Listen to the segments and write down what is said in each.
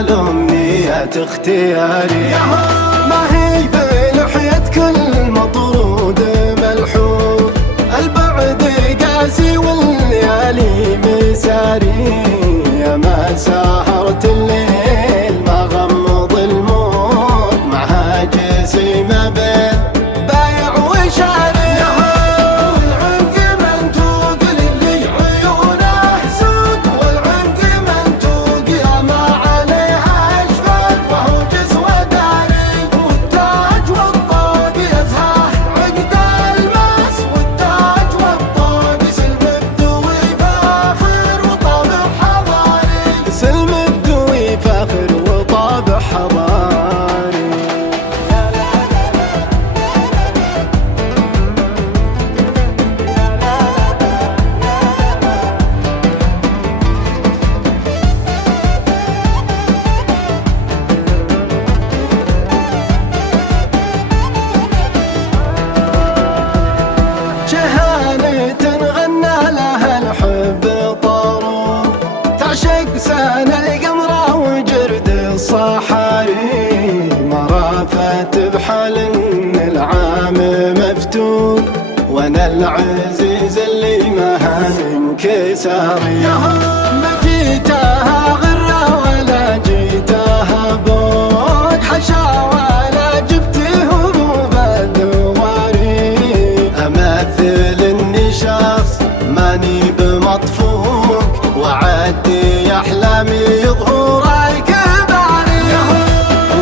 الأمنية اختياري. ما هي بلحية كل مطرود ملحوظ، البعد قاسي والليالي مساري. يا ما سهرت الليل ما غمض الموت، مع هاجسي ما بين بايع وشاري. والعنق منتوق للي عيونه سود، والعنق منتوق يا ما عليها اشفاق، وهو جسوه داري. والتاج والطوق يزهاه عقد الماس، والتاج والطوق سلم بدوي فاخر وطابع حضاري. سلم بدوي فاخر وطابع حضاري. شهانة غنى لها الحب طارو، تعشق سنة القمرة وجرد الصحاري. مرافت بحال العام مفتون، وانا العزيز اللي ما انكساري. ما جيتها غرة ولا جيتها بود، حشا ولا جبته بالدواري. امثل اني شخص ماني بمطفوق، وعدي احلامي ظهورك كباري.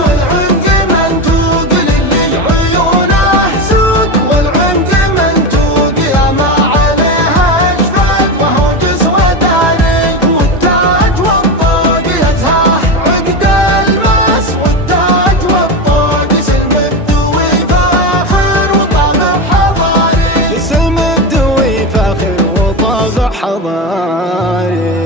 والعنق منتوق للي عيونه سود، والعنق منتوق يا ما عليها اشفاق، وهو جسوه داري. والتاج والطوق يزهاه عقد الماس، والتاج والطوق سلم بدوي فاخر وطابع حضاري. سلم بدوي فاخر وطابع حضاري.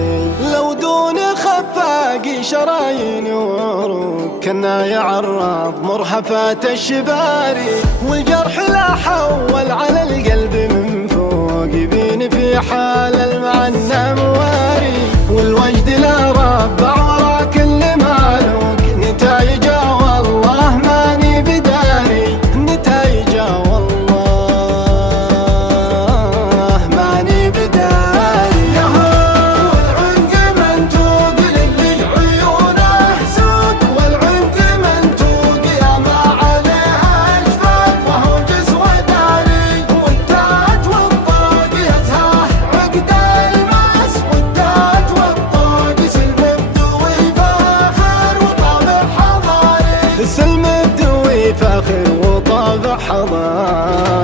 لو دون خفاقي شرايين وعروق، كنا يعرض مرهفات الشباري. والجرح لا حول على القلب من فوق، يبين في حال المعنى مواري. والوجد لا ربع ورا كل مالوك، نتايجه والله ماني بداري. نتايجه والله ماني بداري. والعنق منتوق للي عيونه سود، والعنق منتوق يا ما عليها اشفاق، وهو جسوه داري. والتاج والطوق يزهاه عقد الماس، والتاج والطوق سلم بدوي فاخر وطابع حضاري. سلم بدوي فاخر وطابع حضاري.